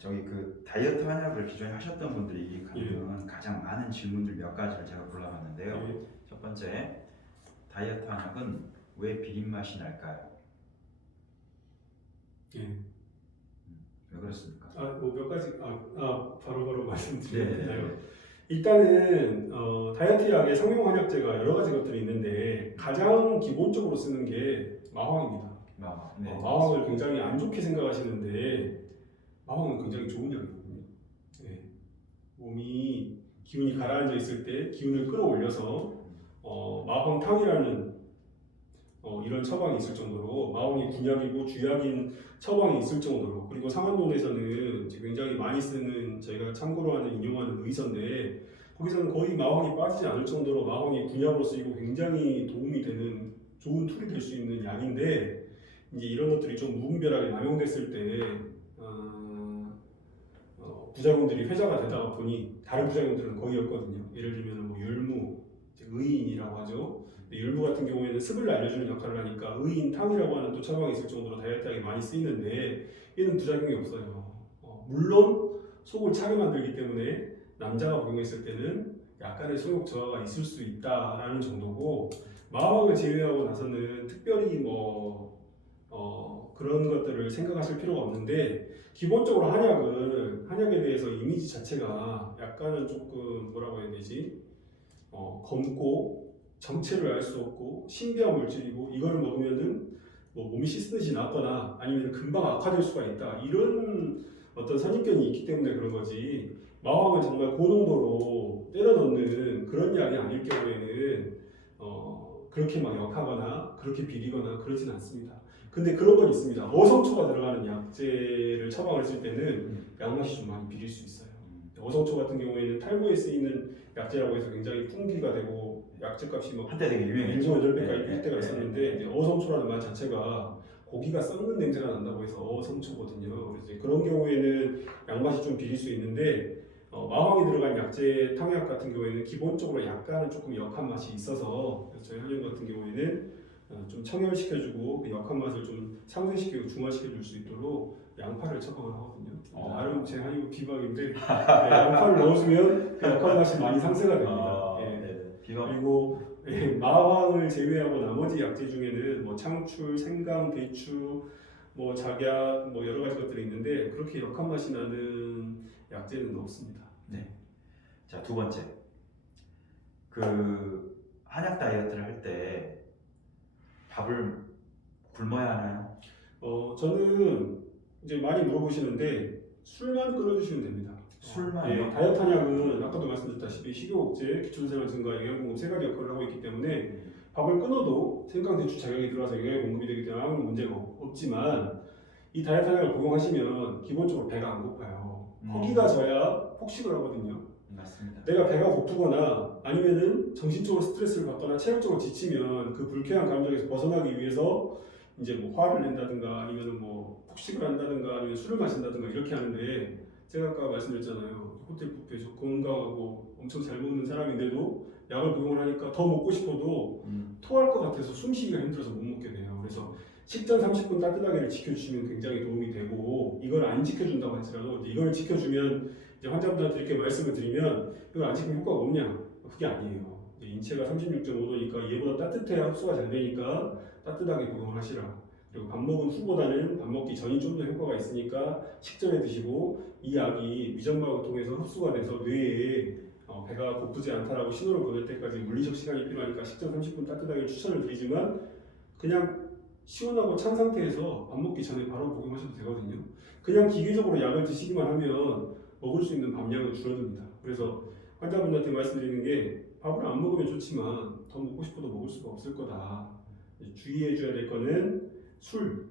저기 그 다이어트 한약을 기존에 하셨던 분들이 갖는 예. 가장 많은 질문들 몇 가지를 제가 골라봤는데요. 예. 첫 번째, 다이어트 한약은 왜 비린 맛이 날까요? 예. 왜 그렇습니까? 뭐 몇 가지 바로바로 말씀드려도 네. 되나요? 일단은 다이어트 약에 상용 한약재가 여러 가지 것들이 있는데 가장 기본적으로 쓰는 게 마황입니다. 네. 마황을 굉장히 안 좋게 생각하시는데 마황은 굉장히 좋은 약이거든요. 예. 몸이 기운이 가라앉아 있을 때 기운을 끌어올려서 마황탕이라는 이런 처방이 있을 정도로 마황이 군약이고 주약인 처방이 있을 정도로, 그리고 상한론에서는 굉장히 많이 쓰는, 저희가 참고로 하는 인용하는 의서인데 거기서는 거의 마황이 빠지지 않을 정도로 마황이 군약으로 쓰이고 굉장히 도움이 되는 좋은 툴이 될 수 있는 약인데, 이제 이런 것들이 좀 무분별하게 남용됐을 때 부작용들이 회자가 되다가 보니 다른 부작용들은 거의 없거든요. 예를 들면 뭐 율무, 의인이라고 하죠. 율무 같은 경우에는 습을 날려주는 역할을 하니까 의인탕이라고 하는 또 처방이 있을 정도로 다이어트약이 많이 쓰이는데 얘는 부작용이 없어요. 물론 속을 차게 만들기 때문에 남자가 복용했을 때는 약간의 속욕 저하가 있을 수 있다라는 정도고, 마왕을 제외하고 나서는 특별히 그런 것들을 생각하실 필요가 없는데, 기본적으로 한약에 대해서 이미지 자체가 약간은 조금 뭐라고 해야 되지? 검고 정체를 알 수 없고 신비한 물질이고 이거를 먹으면은 뭐 몸이 씻듯이 낫거나 아니면 금방 악화될 수가 있다, 이런 어떤 선입견이 있기 때문에 그런 거지, 마왕을 정말 고농도로 때려 넣는 그런 약이 아닐 경우에는 그렇게 막 역하거나 그렇게 비리거나 그러진 않습니다. 근데 그런 건 있습니다. 어성초가 들어가는 약재를 처방을 쓸 때는 양맛이 좀 많이 비릴 수 있어요. 어성초 같은 경우에는 탈모에 쓰이는 약재라고 해서 굉장히 풍기가 되고 약재값이 막 한때 되게 유명했죠. 7~8배까지 뛸 때가 있었는데, 이제 어성초라는 말 자체가 고기가 썩는 냄새가 난다고 해서 어성초거든요. 그래서 이제 그런 경우에는 양맛이 좀 비릴 수 있는데, 마황이 들어간 약재 탕약 같은 경우에는 기본적으로 약간은 조금 역한 맛이 있어서 저희 한약 같은 경우에는 좀 청열시켜주고 그 역한 맛을 좀 상쇄시키고 중화시켜줄 수 있도록 양파를 처방을 하거든요. 나름 제 한의국 비방인데 양파를 넣어주면 그 역한 맛이 많이 상쇄가 됩니다. 그리고 마황을 제외하고 나머지 약재 중에는 뭐 창출, 생강, 대추, 뭐 작약, 뭐 여러 가지 것들이 있는데 그렇게 역한 맛이 나는 약재는 없습니다. 네. 자, 두 번째, 그 한약 다이어트를 할 때 밥을 굶어야 하나요? 저는 이제 많이 물어보시는데 술만 끊어주시면 됩니다. 술만요? 다이어트 한약은 아까도 말씀드렸다시피 식욕억제, 기초생활 증가, 영양공급 세 가지 역할을 하고 있기 때문에 밥을 끊어도 생강, 대추 작용이 들어와서 영양이 공급이 되기 때문에 아무 문제가 없지만, 이 다이어트 한약을 복용하시면 기본적으로 배가 안 고파요. 허기가 져야 폭식을 하거든요. 맞습니다. 내가 배가 고프거나 아니면은 정신적으로 스트레스를 받거나 체력적으로 지치면 그 불쾌한 감정에서 벗어나기 위해서 이제 뭐 화를 낸다든가 아니면은 뭐 폭식을 한다든가 아니면 술을 마신다든가 이렇게 하는데, 제가 아까 말씀드렸잖아요. 호텔 뷔페 저 건강하고 엄청 잘 먹는 사람인데도 약을 복용을 하니까 더 먹고 싶어도 토할 것 같아서 숨쉬기가 힘들어서 못 먹게 돼요. 그래서 식전 30분 따뜻하게를 지켜주시면 굉장히 도움이 되고, 이걸 안 지켜준다고 할지라도 이걸 지켜주면 이제 환자분들한테 이렇게 말씀을 드리면 이걸 안 지키면 효과가 없냐? 그게 아니에요. 인체가 36.5도니까 얘보다 따뜻해야 흡수가 잘 되니까 따뜻하게 복용을 하시라. 그리고 밥 먹은 후보다는 밥 먹기 전이 좀 더 효과가 있으니까 식전에 드시고, 이 약이 위점막을 통해서 흡수가 돼서 뇌에 배가 고프지 않다라고 신호를 보낼 때까지 물리적 시간이 필요하니까 식전 30분 따뜻하게 추천을 드리지만, 그냥 시원하고 찬 상태에서 밥 먹기 전에 바로 복용하셔도 되거든요. 그냥 기계적으로 약을 드시기만 하면 먹을 수 있는 밥량은 줄어듭니다. 그래서 환자분들한테 말씀드리는 게, 밥을 안 먹으면 좋지만 더 먹고 싶어도 먹을 수가 없을 거다. 주의해 줘야 될 거는 술,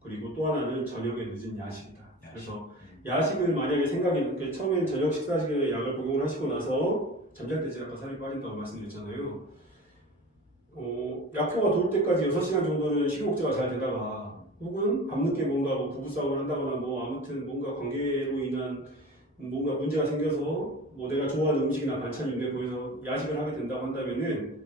그리고 또 하나는 저녁에 늦은 야식이다. 그래서 야식을 만약에 처음엔 저녁 식사 시간에 약을 복용을 하시고 나서 잠잘 때 제가 아까 살이 빠진다고 말씀드렸잖아요. 약효가 돌 때까지 6시간 정도는 식욕제가 잘 되다가, 혹은 밤늦게 뭔가 뭐 부부싸움을 한다거나 뭐 아무튼 뭔가 관계로 인한 뭔가 문제가 생겨서 뭐 내가 좋아하는 음식이나 반찬이 눈에 보여서 야식을 하게 된다고 한다면은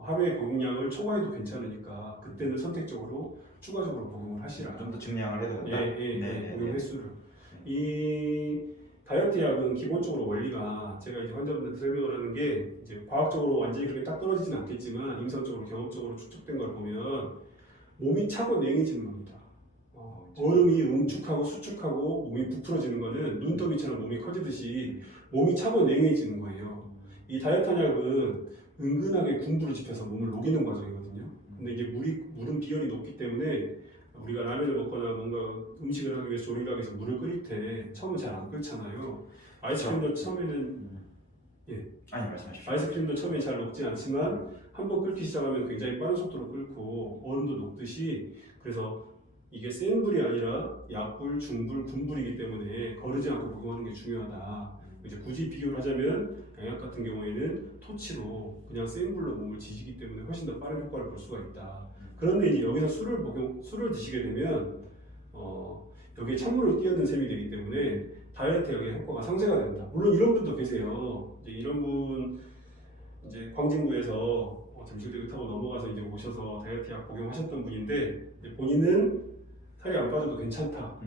하루의 복용량을 초과해도 괜찮으니까 그때는 선택적으로 추가적으로 복용을 하시라. 좀 더 증량을 해도 된다. 복용 횟수를. 이 다이어트 약은 기본적으로 원리가 제가 이제 환자분들한테 설명을 하는 게 이제 과학적으로 완전히 그렇게 딱 떨어지진 않겠지만 임상적으로 경험적으로 추측된 걸 보면 몸이 차고 냉해지는 겁니다. 얼음이 응축하고 수축하고 몸이 부풀어지는 거는 눈더미처럼 몸이 커지듯이 몸이 차고 냉해지는 거예요. 이 다이어트 약은 은근하게 군부를 지펴서 몸을 녹이는 과정이거든요. 근데 이게 물은 비열이 높기 때문에 우리가 라면을 먹거나 뭔가 음식을 하기 위해서 조리를 하기 위해서 물을 끓일 때 처음은 잘 안 끓잖아요. 아이스크림도 처음에는 아니 말씀하십시오. 아이스크림도 처음에 잘 녹지 않지만 한번 끓기 시작하면 굉장히 빠른 속도로 끓고 얼음도 녹듯이 그래서 이게 센 불이 아니라 약불, 중불, 군불이기 때문에 거르지 않고 복용하는 게 중요하다. 이제 굳이 비교를 하자면 양약 같은 경우에는 토치로 그냥 센 불로 몸을 지지기 때문에 훨씬 더 빠른 효과를 볼 수가 있다. 그런데 이제 여기서 술을 드시게 되면 여기에 찬물을 끼얹는 셈이 되기 때문에 다이어트 약의 효과가 상쇄가 된다. 물론 이런 분도 계세요. 이제 이런 분 이제 광진구에서 잠실대교 타고 넘어가서 이제 오셔서 다이어트 약 복용하셨던 분인데 본인은 살이 안 빠져도 괜찮다.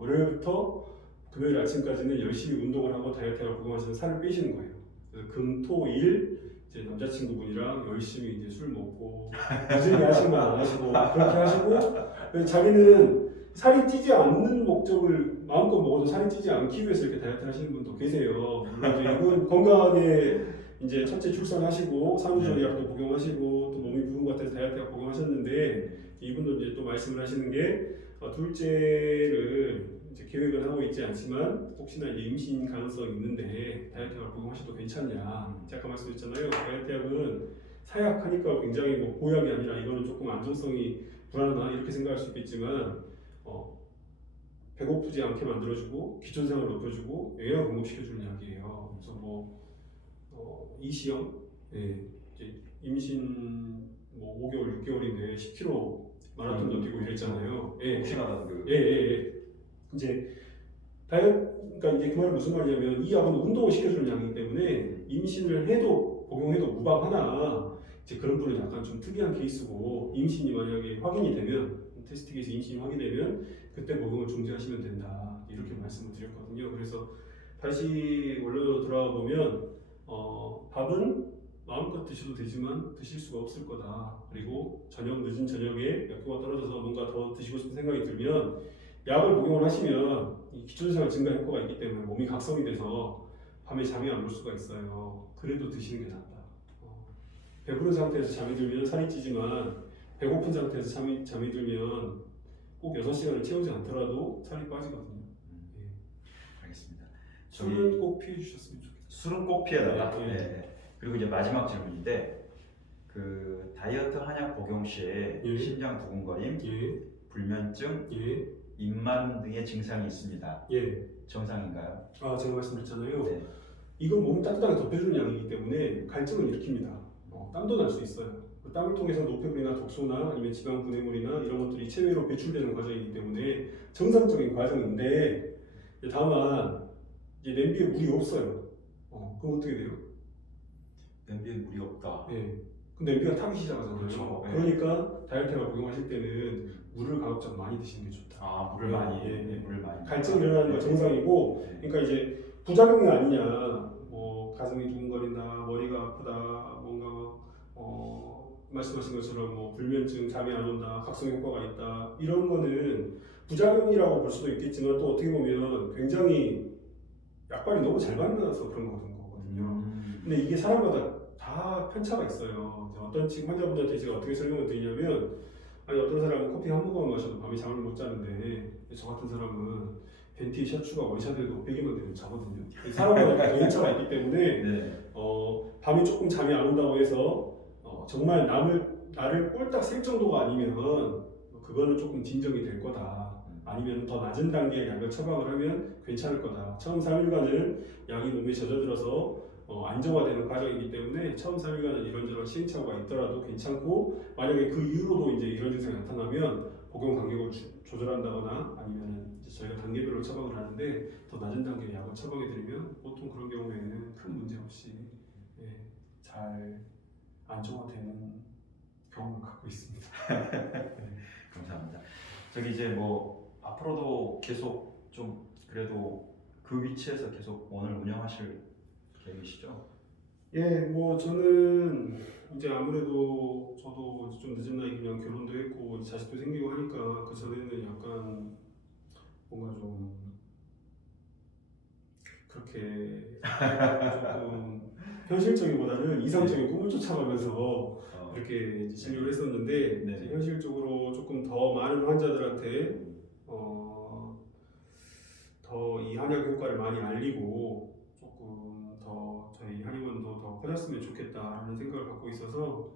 월요일부터 금요일 아침까지는 열심히 운동을 하고 다이어트 약을 복용하시면 살을 빼시는 거예요. 그래서 금, 토, 일 이제 남자친구분이랑 열심히 이제 술 먹고 무진히 하시는 건 안 하시고 그렇게 하시고 자기는 살이 찌지 않는 목적을 마음껏 먹어도 살이 찌지 않기 위해서 이렇게 다이어트 하시는 분도 계세요. 물론 이제 이건 건강하게 이제 첫째 출산하시고 산후조리 약도 복용하시고 또 몸이 부은 것 같아서 다이어트 약 복용하셨는데 이분도 이제 또 말씀을 하시는 게 둘째를 이제 계획은 하고 있지 않지만 혹시나 이제 임신 가능성이 있는데 다이어트 약을 복용하셔도 괜찮냐. 제가 아까 말씀드렸잖아요. 다이어트 약은 사약하니까 굉장히 뭐 보약이 아니라 이거는 조금 안정성이 불안하다 이렇게 생각할 수 있겠지만 배고프지 않게 만들어주고 기존생활을 높여주고 영양을 공급시켜주는 약이에요. 그래서 이시영 이제 임신 5개월 6개월인데 10kg 마라톤도 뛰고 이랬잖아요. 혹시나 그 이제 그러니까 이제 그 말은 무슨 말이냐면 이 약은 운동을 시켜주는 약이기 때문에 임신을 해도 복용해도 무방하나 이제 그런 분은 약간 좀 특이한 케이스고 임신이 만약에 확인이 되면 테스트 케이스 임신이 확인되면 그때 복용을 중지하시면 된다 이렇게 말씀을 드렸거든요. 그래서 다시 원래로 돌아와 보면 밥은 마음껏 드셔도 되지만 드실 수가 없을 거다. 그리고 늦은 저녁에 약효가 떨어져서 뭔가 더 드시고 싶은 생각이 들면 약을 복용을 하시면 이 기초대사량 증가 효과가 있기 때문에 몸이 각성이 돼서 밤에 잠이 안 올 수가 있어요. 그래도 드시는 게 낫다. 배부른 상태에서 잠이 들면 살이 찌지만 배고픈 상태에서 잠이 들면 꼭 6시간을 채우지 않더라도 살이 빠지거든요. 알겠습니다. 술은 꼭 피해 주셨으면 좋겠어요. 술은 꼭 피해달라. 네. 그리고 이제 마지막 질문인데 그 다이어트 한약 복용 시에 심장 두근거림, 불면증, 입마름 등의 증상이 있습니다. 정상인가요? 제가 말씀드렸잖아요. 네. 이건 몸을 따뜻하게 덮여주는 약이기 때문에 갈증을 일으킵니다. 땀도 날 수 있어요. 땀을 통해서 노폐물이나 독소나 아니면 지방 분해물이나 이런 것들이 체외로 배출되는 과정이기 때문에 정상적인 과정인데 다만 이제 냄비에 물이 없어요. 그럼 어떻게 돼요? 냄비에 물이 없다. 그럼 냄비가 타기 시작하잖아요. 그렇죠. 그러니까 다이어트를 복용하실 때는 물을 가급적 많이 드시는 게 좋다. 물을 많이. 물을 많이. 갈증이 일어나는 건 정상이고, 그러니까 이제 부작용이 아니냐, 가슴이 두근거린다, 머리가 아프다, 뭔가 말씀하신 것처럼 불면증, 잠이 안 온다, 각성 효과가 있다 이런 거는 부작용이라고 볼 수도 있겠지만 또 어떻게 보면 굉장히 약발이 너무 잘 만나서 그런 거거든요. 근데 이게 사람마다 다 편차가 있어요. 어떤 지금 환자분들한테 제가 어떻게 설명을 드리냐면 어떤 사람은 커피 한 모금 마셔도 밤에 잠을 못 자는데 저 같은 사람은 벤티 셔츠가 원샷해도 100일만 되면 자거든요. 사람마다 개인차가 있기 때문에 밤에 조금 잠이 안 온다고 해서 정말 나를 꼴딱 셀 정도가 아니면 그거는 조금 진정이 될 거다. 아니면 더 낮은 단계의 약을 처방을 하면 괜찮을 거다. 처음 3일간은 약이 몸에 젖어들어서 안정화되는 과정이기 때문에 처음 3일간은 이런저런 시행착오가 있더라도 괜찮고 만약에 그 이후로도 이제 이런 증상이 나타나면 복용 간격을 조절한다거나 아니면 이제 저희가 단계별로 처방을 하는데 더 낮은 단계의 약을 처방해 드리면 보통 그런 경우에는 큰 문제 없이 잘 안정화되는 경험을 갖고 있습니다. 감사합니다. 저기 이제 앞으로도 계속 좀 그래도 그 위치에서 계속 원을 운영하실 계획이시죠? 예, 뭐 저는 이제 아무래도 저도 좀 늦은 나이 그냥 결혼도 했고 이제 자식도 생기고 하니까 그 전에는 약간 뭔가 좀 그렇게 조금 현실적이보다는 이상적인 꿈을 쫓아가면서 이렇게 이제 진료를 했었는데 네. 이제 현실적으로 조금 더 많은 환자들한테 더 이 한약 효과를 많이 알리고 조금 더 저희 한의원도 더 커졌으면 좋겠다라는 생각을 갖고 있어서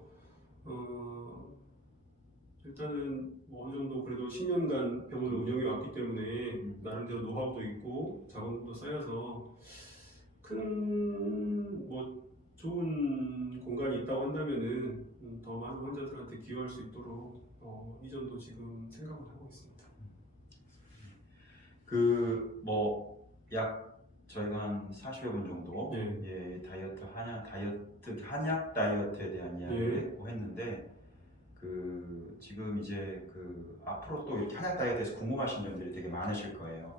일단은 뭐 어느 정도 그래도 10년간 병원을 운영해 왔기 때문에 나름대로 노하우도 있고 자본금도 쌓여서 큰 뭐 좋은 공간이 있다고 한다면은 더 많은 환자들한테 기여할 수 있도록 이전도 지금 생각을 하고 있습니다. 그 뭐 약 저희가 한 40여 분 정도 네. 예, 한약 다이어트에 대한 이야기를 했는데 그 지금 이제 그 앞으로 또 이렇게 한약 다이어트에서 궁금하신 점들이 되게 많으실 거예요.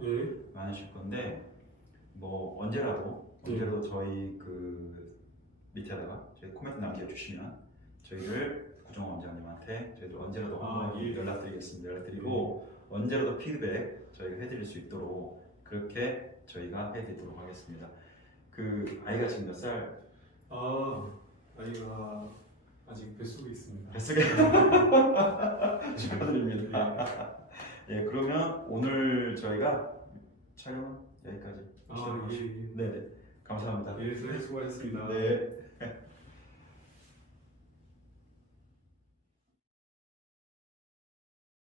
많으실 건데 뭐 언제라도 저희 그 밑에다가 저희 코멘트 남겨주시면 저희를 구정원 원장님한테 저희도 언제라도 한번 연락드리겠습니다. 연락드리고 언제라도 피드백 저희가 해드릴 수 있도록 그렇게 저희가 해드리도록 하겠습니다. 그 아이가 지금 몇 살? 아이가 아직 뱃속에 있습니다. 뱃속에 축하드립니다. 예, 그러면 오늘 저희가 촬영은 여기까지. 예. 네, 감사합니다. 예, 수고하셨습니다. 네.